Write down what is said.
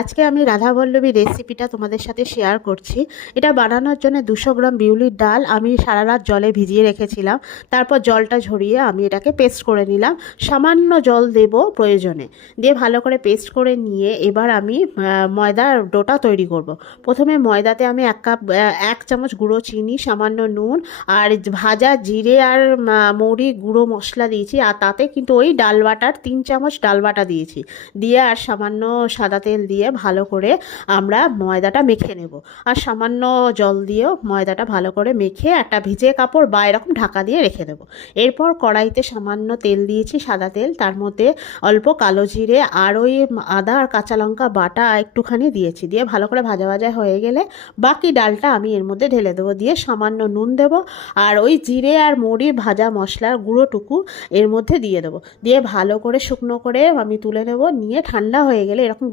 আজকে আমি রাধাবল্লভী রেসিপিটা তোমাদের সাথে শেয়ার করছি। এটা বানানোর জন্য 200 গ্রাম বিউলির ডাল আমি সারা রাত জলে ভিজিয়ে রেখেছিলাম। তারপর জলটা ঝরিয়ে আমি এটাকে পেস্ট করে নিলাম। সামান্য জল দেব প্রয়োজনে, দিয়ে ভালো করে পেস্ট করে নিয়ে এবার আমি ময়দার ডোটা তৈরি করব। প্রথমে ময়দাতে আমি 1 চামচ গুঁড়ো চিনি, সামান্য নুন আর ভাজা জিরে আর মৌরি গুঁড়ো মশলা দিয়েছি। আর তাতে কিন্তু ওই ডাল বাটার 3 চামচ ডাল বাটা দিয়েছি, দিয়ে আর সামান্য সাদা তেল দিয়ে ভালো করে আমরা ময়দাটা মেখে নেব। আর সামান্য জল দিয়েও ময়দাটা ভালো করে মেখে একটা ভিজে কাপড় বা এরকম ঢাকা দিয়ে রেখে দেবো। এরপর কড়াইতে সামান্য তেল দিয়েছি, সাদা তেল, তার মধ্যে অল্প কালো জিরে আর ওই আদা আর কাঁচা লঙ্কা বাটা একটুখানি দিয়েছি, দিয়ে ভালো করে ভাজা ভাজা হয়ে গেলে বাকি ডালটা আমি এর মধ্যে ঢেলে দেবো, দিয়ে সামান্য নুন দেবো আর ওই জিরে আর মৌরি ভাজা মশলার গুঁড়োটুকু এর মধ্যে দিয়ে দেবো, দিয়ে ভালো করে শুকনো করে আমি তুলে নেব। নিয়ে ঠান্ডা হয়ে গেলে এরকম